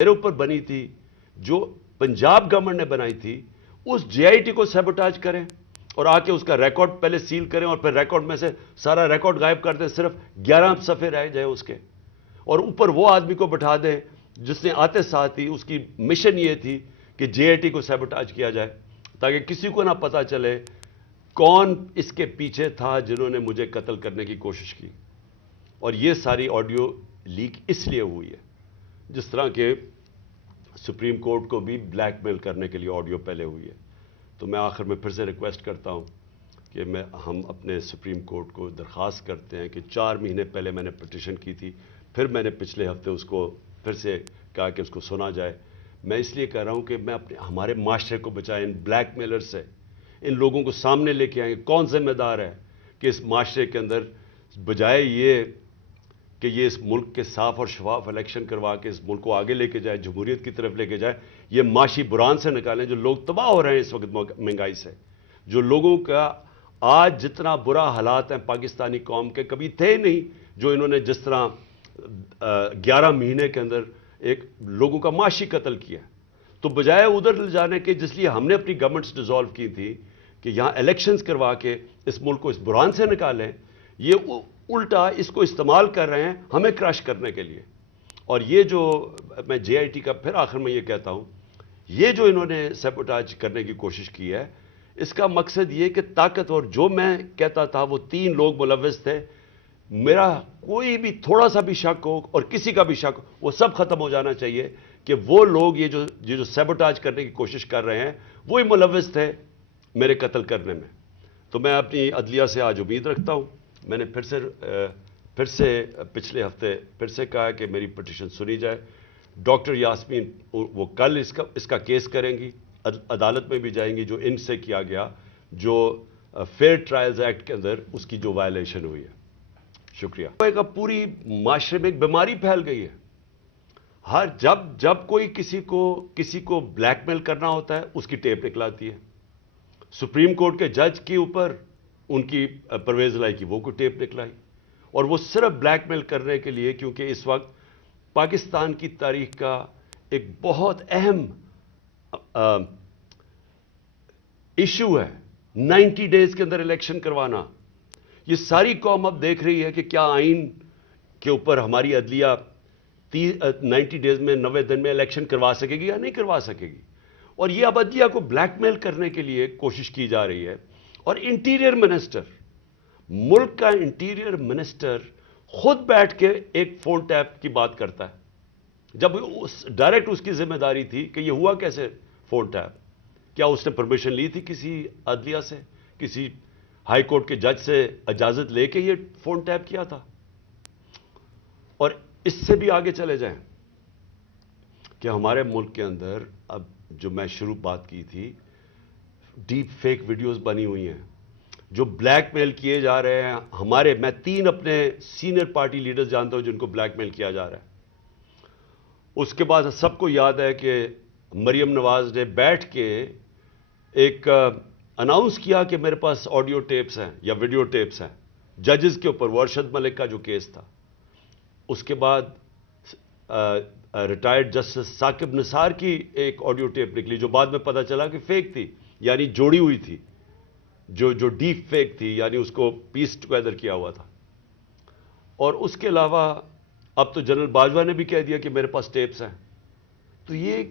میرے اوپر بنی تھی جو پنجاب گورنمنٹ نے بنائی تھی اس جے آئی ٹی کو سیبوٹاج کریں اور آ کے اس کا ریکارڈ پہلے سیل کریں اور پھر ریکارڈ میں سے سارا ریکارڈ غائب کر دیں, صرف 11 صفحے رہ جائیں اس کے, اور اوپر وہ آدمی کو بٹھا دیں جس نے آتے ساتھ ہی اس کی مشن یہ تھی کہ جے آئی ٹی کو سیبوٹاج کیا جائے تاکہ کسی کو نہ پتا چلے کون اس کے پیچھے تھا جنہوں نے مجھے قتل کرنے کی کوشش کی. اور یہ ساری آڈیو لیک اس لیے ہوئی ہے جس طرح کہ سپریم کورٹ کو بھی بلیک میل کرنے کے لیے آڈیو پہلے ہوئی ہے. تو میں آخر میں پھر سے ریکویسٹ کرتا ہوں کہ ہم اپنے سپریم کورٹ کو درخواست کرتے ہیں کہ 4 مہینے پہلے میں نے پٹیشن کی تھی, پھر میں نے پچھلے ہفتے اس کو پھر سے کہا کہ اس کو سنا جائے. میں اس لیے کہہ رہا ہوں کہ میں ہمارے معاشرے کو بچائیں ان بلیک میلر سے, ان لوگوں کو سامنے لے کے آئیں. کون ذمہ دار ہے کہ اس معاشرے کے اندر بجائے یہ کہ یہ اس ملک کے صاف اور شفاف الیکشن کروا کے اس ملک کو آگے لے کے جائے, جمہوریت کی طرف لے کے جائے, یہ معاشی بحران سے نکالیں جو لوگ تباہ ہو رہے ہیں اس وقت مہنگائی سے, جو لوگوں کا آج جتنا برا حالات ہیں پاکستانی قوم کے کبھی تھے نہیں, جو انہوں نے جس طرح 11 مہینے کے اندر ایک لوگوں کا معاشی قتل کیا. تو بجائے ادھر لے جانے کے جس لیے ہم نے اپنی گورنمنٹس ڈیزالو کی تھی کہ یہاں الیکشنز کروا کے اس ملک کو اس بحران سے نکالیں, یہ الٹا اس کو استعمال کر رہے ہیں ہمیں کراش کرنے کے لیے. اور یہ جو میں جے آئی ٹی کا پھر آخر میں یہ کہتا ہوں, یہ جو انہوں نے سیبوٹاج کرنے کی کوشش کی ہے اس کا مقصد یہ کہ طاقتور, جو میں کہتا تھا وہ 3 لوگ ملوث تھے, میرا کوئی بھی تھوڑا سا بھی شک ہو اور کسی کا بھی شک ہو وہ سب ختم ہو جانا چاہیے کہ وہ لوگ یہ جو سیبوٹاج کرنے کی کوشش کر رہے ہیں وہی ملوث تھے میرے قتل کرنے میں. تو میں اپنی عدلیہ سے آج امید رکھتا ہوں. میں نے پھر سے پچھلے ہفتے پھر سے کہا کہ میری پٹیشن سنی جائے. ڈاکٹر یاسمین وہ کل اس کا کیس کریں گی, عدالت میں بھی جائیں گی, جو ان سے کیا گیا, جو فیئر ٹرائلز ایکٹ کے اندر اس کی جو وائلیشن ہوئی ہے. شکریہ. پوری معاشرے میں ایک بیماری پھیل گئی ہے. جب کوئی کسی کو بلیک میل کرنا ہوتا ہے اس کی ٹیپ نکلاتی ہے. سپریم کورٹ کے جج کے اوپر ان کی پرویز لائی کی وہ کو ٹیپ نکلائی, اور وہ صرف بلیک میل کرنے کے لیے, کیونکہ اس وقت پاکستان کی تاریخ کا ایک بہت اہم ایشو ہے 90 ڈیز کے اندر الیکشن کروانا. یہ ساری قوم اب دیکھ رہی ہے کہ کیا آئین کے اوپر ہماری عدلیہ 90 ڈیز میں 90 دن میں الیکشن کروا سکے گی یا نہیں کروا سکے گی. اور یہ اب عدلیہ کو بلیک میل کرنے کے لیے کوشش کی جا رہی ہے. اور انٹیریئر منسٹر, ملک کا انٹیریئر منسٹر خود بیٹھ کے ایک فون ٹیپ کی بات کرتا ہے, جب ڈائریکٹ اس کی ذمہ داری تھی کہ یہ ہوا کیسے فون ٹیپ. کیا اس نے پرمیشن لی تھی کسی عدلیہ سے, کسی ہائی کورٹ کے جج سے اجازت لے کے یہ فون ٹیپ کیا تھا؟ اور اس سے بھی آگے چلے جائیں کہ ہمارے ملک کے اندر اب جو میں شروع بات کی تھی, ڈیپ فیک ویڈیوز بنی ہوئی ہیں جو بلیک میل کیے جا رہے ہیں. میں 3 اپنے سینئر پارٹی لیڈرز جانتا ہوں جن کو بلیک میل کیا جا رہا ہے. اس کے بعد سب کو یاد ہے کہ مریم نواز نے بیٹھ کے ایک اناؤنس کیا کہ میرے پاس آڈیو ٹیپس ہیں یا ویڈیو ٹیپس ہیں ججز کے اوپر, ارشد ملک کا جو کیس تھا. اس کے بعد ریٹائرڈ جسٹس ثاقب نثار کی ایک آڈیو ٹیپ نکلی جو بعد میں پتہ چلا کہ فیک تھی, یعنی جوڑی ہوئی تھی, جو ڈیپ فیک تھی, یعنی اس کو پیس ٹوگیدر کیا ہوا تھا. اور اس کے علاوہ اب تو جنرل باجوہ نے بھی کہہ دیا کہ میرے پاس ٹیپس ہیں. تو یہ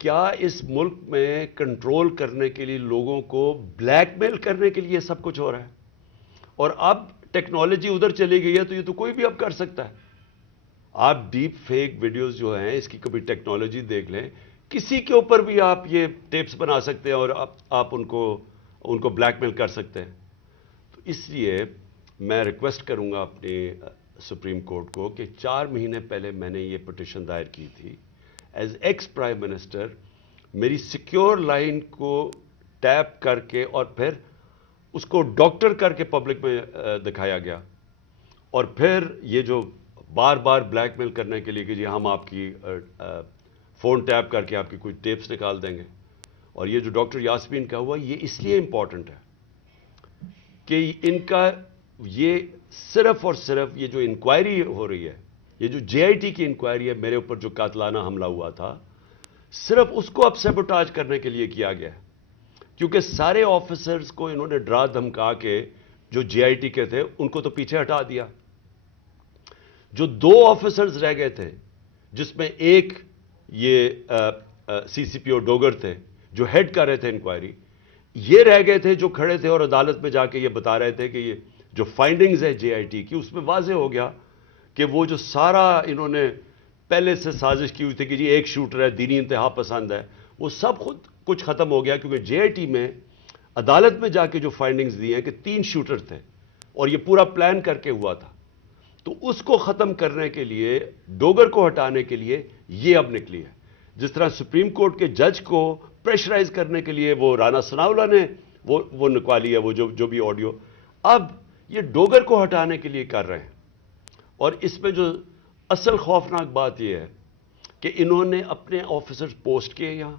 کیا اس ملک میں کنٹرول کرنے کے لیے, لوگوں کو بلیک میل کرنے کے لیے سب کچھ ہو رہا ہے؟ اور اب ٹیکنالوجی ادھر چلی گئی ہے تو یہ تو کوئی بھی اب کر سکتا ہے. آپ ڈیپ فیک ویڈیوز جو ہیں اس کی کبھی ٹیکنالوجی دیکھ لیں, کسی کے اوپر بھی آپ یہ ٹیپس بنا سکتے ہیں اور آپ ان کو بلیک میل کر سکتے ہیں. تو اس لیے میں ریکویسٹ کروں گا اپنی سپریم کورٹ کو کہ 4 مہینے پہلے میں نے یہ پٹیشن دائر کی تھی. ایز ایکس پرائم منسٹر میری سیکیور لائن کو ٹیپ کر کے اور پھر اس کو ڈاکٹر کر کے پبلک میں دکھایا گیا, اور پھر یہ جو بار بار بلیک میل کرنے کے لیے کہ جی ہم آپ کی فون ٹیپ کر کے آپ کی کوئی ٹیپس نکال دیں گے. اور یہ جو ڈاکٹر یاسمین کا ہوا یہ اس لیے امپورٹنٹ ہے کہ ان کا یہ صرف اور صرف یہ جو انکوائری ہو رہی ہے یہ جو جے آئی ٹی کی انکوائری ہے میرے اوپر جو قاتلانہ حملہ ہوا تھا، صرف اس کو اب سیبوٹاج کرنے کے لیے کیا گیا ہے، کیونکہ سارے آفیسرز کو انہوں نے ڈرا دھمکا کے جو جے آئی ٹی کے تھے ان کو تو پیچھے ہٹا دیا. جو 2 آفیسرز رہ گئے تھے، جس میں ایک یہ سی سی پی او ڈوگر تھے جو ہیڈ کر رہے تھے انکوائری، یہ رہ گئے تھے جو کھڑے تھے اور عدالت میں جا کے یہ بتا رہے تھے کہ یہ جو فائنڈنگز ہے جے آئی ٹی کی، اس میں واضح ہو گیا کہ وہ جو سارا انہوں نے پہلے سے سازش کی ہوئی تھی کہ جی ایک شوٹر ہے، دینی انتہا پسند ہے، وہ سب خود کچھ ختم ہو گیا، کیونکہ جے آئی ٹی میں عدالت میں جا کے جو فائنڈنگز دی ہیں کہ 3 شوٹر تھے اور یہ پورا پلان کر کے ہوا تھا. تو اس کو ختم کرنے کے لیے، ڈوگر کو ہٹانے کے لیے یہ اب نکلی ہے. جس طرح سپریم کورٹ کے جج کو پریشرائز کرنے کے لیے وہ رانا ثناءاللہ نے وہ نکوالی ہے، وہ جو بھی آڈیو، اب یہ ڈوگر کو ہٹانے کے لیے کر رہے ہیں. اور اس میں جو اصل خوفناک بات یہ ہے کہ انہوں نے اپنے آفیسرز پوسٹ کیے یہاں.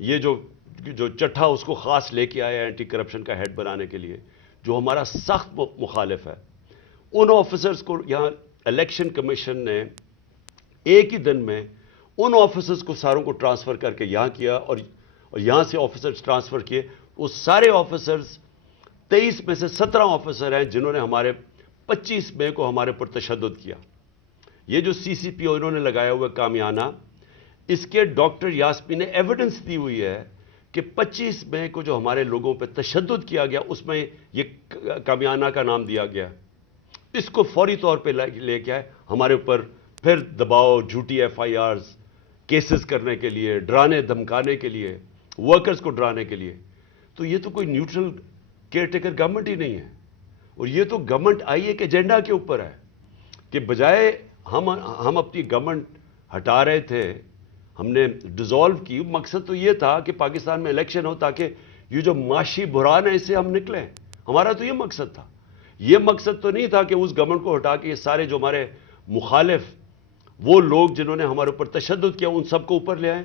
یہ جو چٹھا اس کو خاص لے کے آیا اینٹی کرپشن کا ہیڈ بنانے کے لیے، جو ہمارا سخت مخالف ہے، ان آفیسرز کو یہاں الیکشن کمیشن نے ایک ہی دن میں ان آفیسرز کو ساروں کو ٹرانسفر کر کے یہاں کیا، اور یہاں سے آفیسرز ٹرانسفر کیے. وہ سارے آفیسرز 23 میں سے 17 آفیسر ہیں جنہوں نے ہمارے 25 مئی کو ہمارے پر تشدد کیا. یہ جو سی سی پی او انہوں نے لگایا ہوا کامیانہ، اس کے ڈاکٹر یاسمین نے ایویڈنس دی ہوئی ہے کہ 25 مئی کو جو ہمارے لوگوں پہ تشدد کیا گیا اس میں یہ کامیانہ کا نام دیا گیا. اس کو فوری طور پہ لے کے آئے ہمارے اوپر پھر دباؤ، جھوٹی ایف آئی آرز کیسز کرنے کے لیے، ڈرانے دھمکانے کے لیے، ورکرز کو ڈرانے کے لیے. تو یہ تو کوئی نیوٹرل کیئر ٹیکر گورنمنٹ ہی نہیں ہے، اور یہ تو گورنمنٹ آئی ایک ایجنڈا کے اوپر ہے کہ بجائے ہم اپنی گورنمنٹ ہٹا رہے تھے، ہم نے ڈیزالو کی. مقصد تو یہ تھا کہ پاکستان میں الیکشن ہو تاکہ یہ جو معاشی بحران ہے اس سے ہم نکلیں. ہمارا تو یہ مقصد تھا. یہ مقصد تو نہیں تھا کہ اس گورنمنٹ کو ہٹا کے یہ سارے جو ہمارے مخالف وہ لوگ جنہوں نے ہمارے اوپر تشدد کیا ان سب کو اوپر لے آئیں.